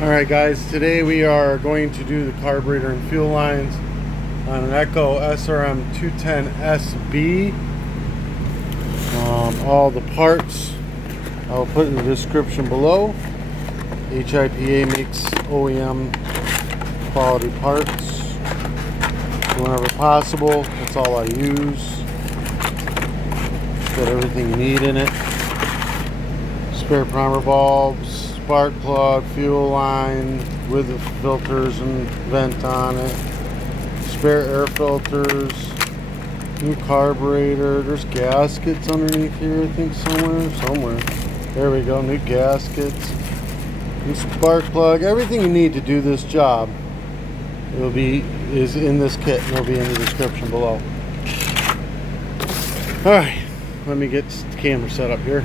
Alright guys, today we are going to do the carburetor and fuel lines on an Echo srm-210sb. All the parts I'll put in the description below. HIPA makes OEM quality parts whenever possible. That's all I use. It's got everything you need in it. Spare primer bulbs, spark plug, fuel line with the filters and vent on it, spare air filters, new carburetor. There's gaskets underneath here, I think somewhere. There we go, new gaskets, new spark plug. Everything you need to do this job is in this kit, and it'll be in the description below. Alright, let me get the camera set up here.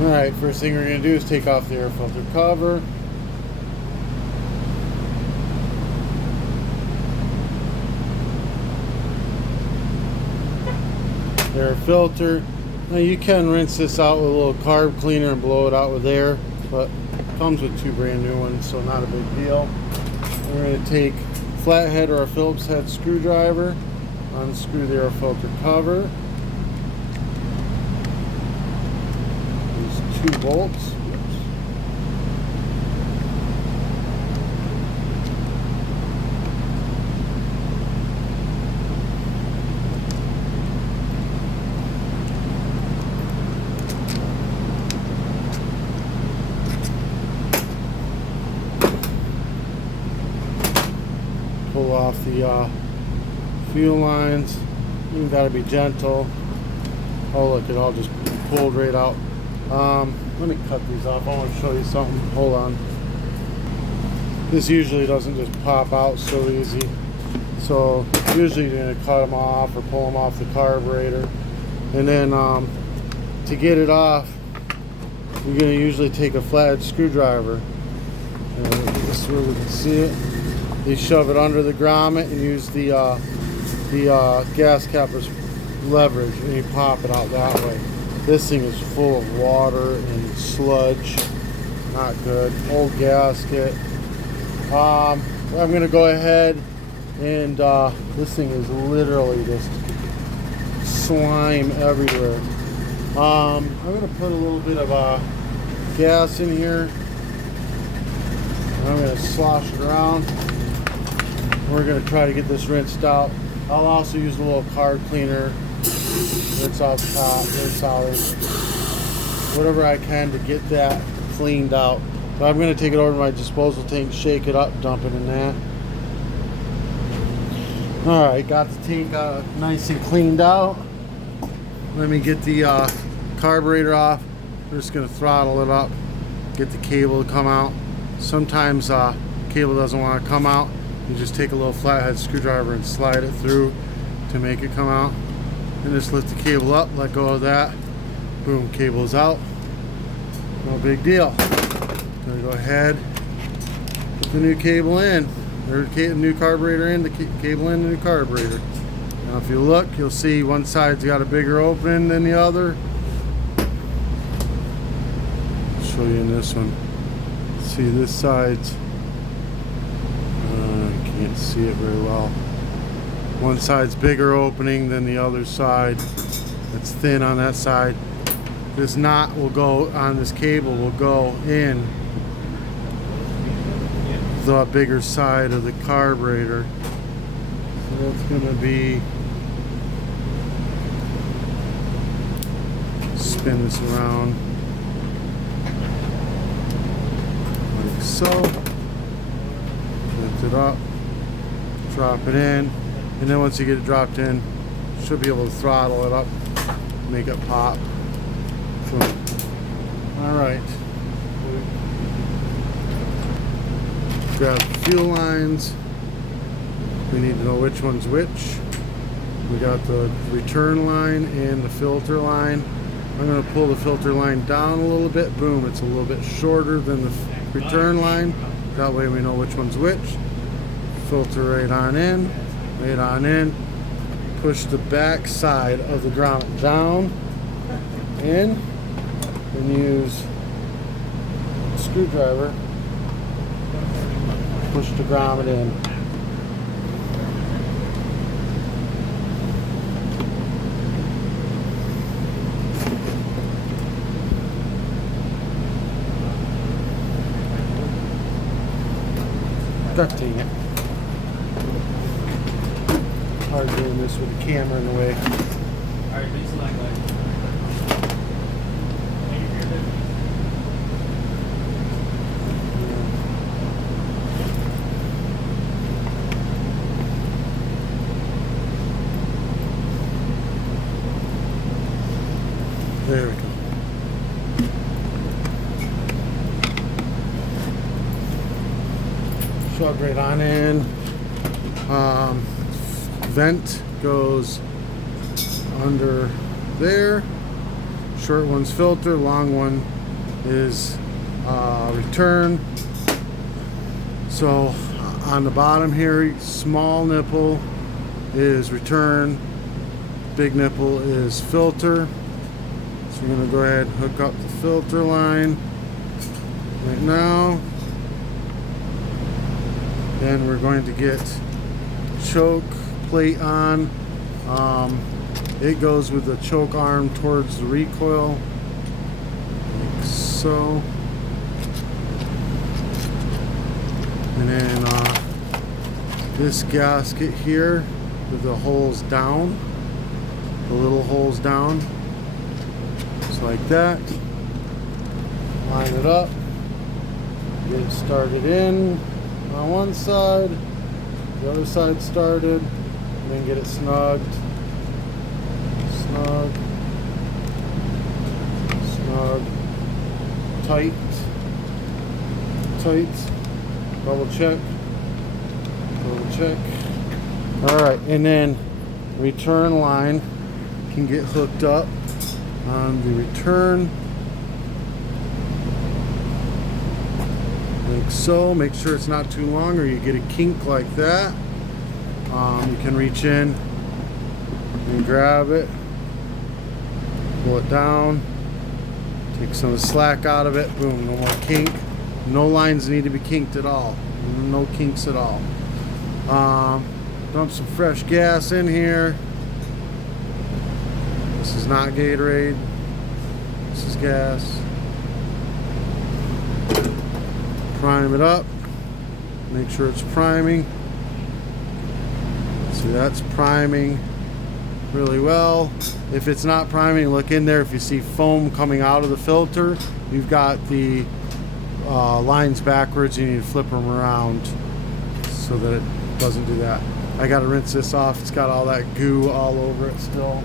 Alright, first thing we're going to do is take off the air filter cover. Air filter. Now you can rinse this out with a little carb cleaner and blow it out with air, but it comes with two brand new ones, so not a big deal. We're going to take a flathead or a Phillips head screwdriver, unscrew the air filter cover. Two bolts. Pull off the fuel lines. You gotta be gentle. Oh look, it all just pulled right out. Let me cut these off. I want to show you something. Hold on. This usually doesn't just pop out so easy. So usually you're going to cut them off or pull them off the carburetor. And then to get it off, you're going to usually take a flathead screwdriver. And this is where we can see it. You shove it under the grommet and use the gas cap as leverage, and you pop it out that way. This thing is full of water and sludge. Not good. Old gasket. I'm going to go ahead and this thing is literally just slime everywhere. I'm going to put a little bit of gas in here. I'm going to slosh it around. We're going to try to get this rinsed out. I'll also use a little carb cleaner. Rinse off the top, rinse out whatever I can to get that cleaned out. So I'm going to take it over to my disposal tank, shake it up, dump it in that. Alright, got the tank nice and cleaned out. Let me get the carburetor off. We're just going to throttle it up, get the cable to come out. Sometimes cable doesn't want to come out. You just take a little flathead screwdriver and slide it through to make it come out. And just lift the cable up, let go of that. Boom, cable's out. No big deal. Gonna go ahead, put the new cable in. Or the new carburetor in, the cable in the new carburetor. Now if you look, you'll see one side's got a bigger opening than the other. I'll show you in this one. See, this side's, I can't see it very well. One side's bigger opening than the other side. It's thin on that side. This knot will go on this cable, will go in the bigger side of the carburetor. So that's going to be, spin this around like so. Lift it up, drop it in. And then once you get it dropped in, you should be able to throttle it up, make it pop. Alright. Grab the fuel lines. We need to know which one's which. We got the return line and the filter line. I'm going to pull the filter line down a little bit. Boom, it's a little bit shorter than the return line. That way we know which one's which. Filter right on in. Right on in, push the back side of the grommet down, in, and use a screwdriver push the grommet in. God dang it. Hard doing this with the camera in the way. Alright, please select like. There we go. Plug right on in. Vent goes under there. Short one's filter, long one is return. So on the bottom here, small nipple is return, big nipple is filter. So we're going to go ahead and hook up the filter line right now. Then we're going to get choke plate on. It goes with the choke arm towards the recoil, like so. And then this gasket here with the holes down, the little holes down, just like that. Line it up, get it started in on one side, the other side started, and then get it snugged, snug, tight, double check. Alright, and then return line can get hooked up on the return. Like so. Make sure it's not too long or you get a kink like that. You can reach in and grab it, pull it down, take some of the slack out of it. Boom, no more kink. No lines need to be kinked at all. No kinks at all. Dump some fresh gas in here. This is not Gatorade. This is gas. Prime it up. Make sure it's priming. See, that's priming really well. If it's not priming, look in there. If you see foam coming out of the filter, you've got the lines backwards. You need to flip them around so that it doesn't do that. I got to rinse this off. It's got all that goo all over it still.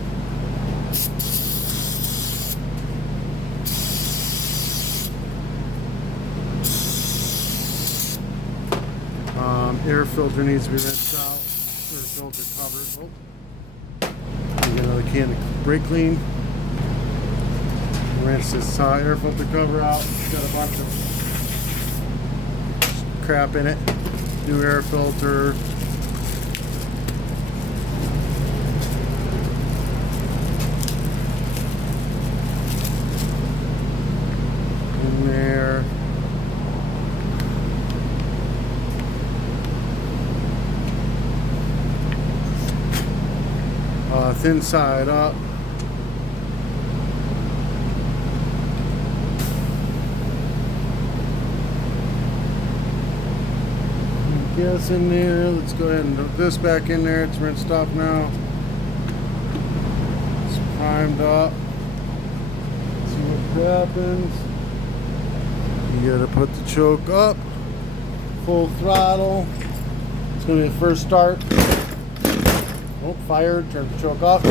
Air filter needs to be rinsed out. Air filter covered. Oh. Get another can of brake clean. Rinse this air filter cover out. It's got a bunch of crap in it. New air filter. In there. Thin side up. Gas in there. Let's go ahead and put this back in there. It's rinsed off now. It's primed up. Let's see what happens. You gotta put the choke up. Full throttle. It's gonna be the first start. Oh, fired. Turn the choke off.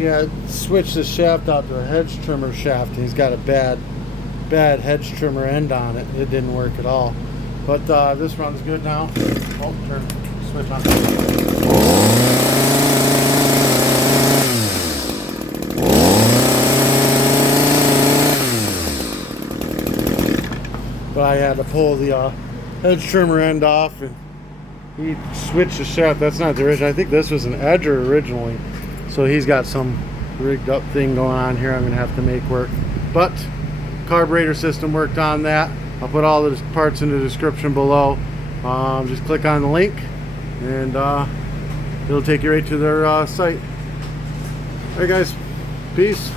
Yeah, switched the shaft out to a hedge trimmer shaft. He's got a bad hedge trimmer end on it. It didn't work at all. But this runs good now. Oh, turn switch on. But I had to pull the hedge trimmer end off, and he switched the shaft. That's not the original. I think this was an edger originally. So he's got some rigged up thing going on here I'm gonna have to make work. But carburetor system worked on that. I'll put all the parts in the description below. Just click on the link and it'll take you right to their site. Alright guys, peace.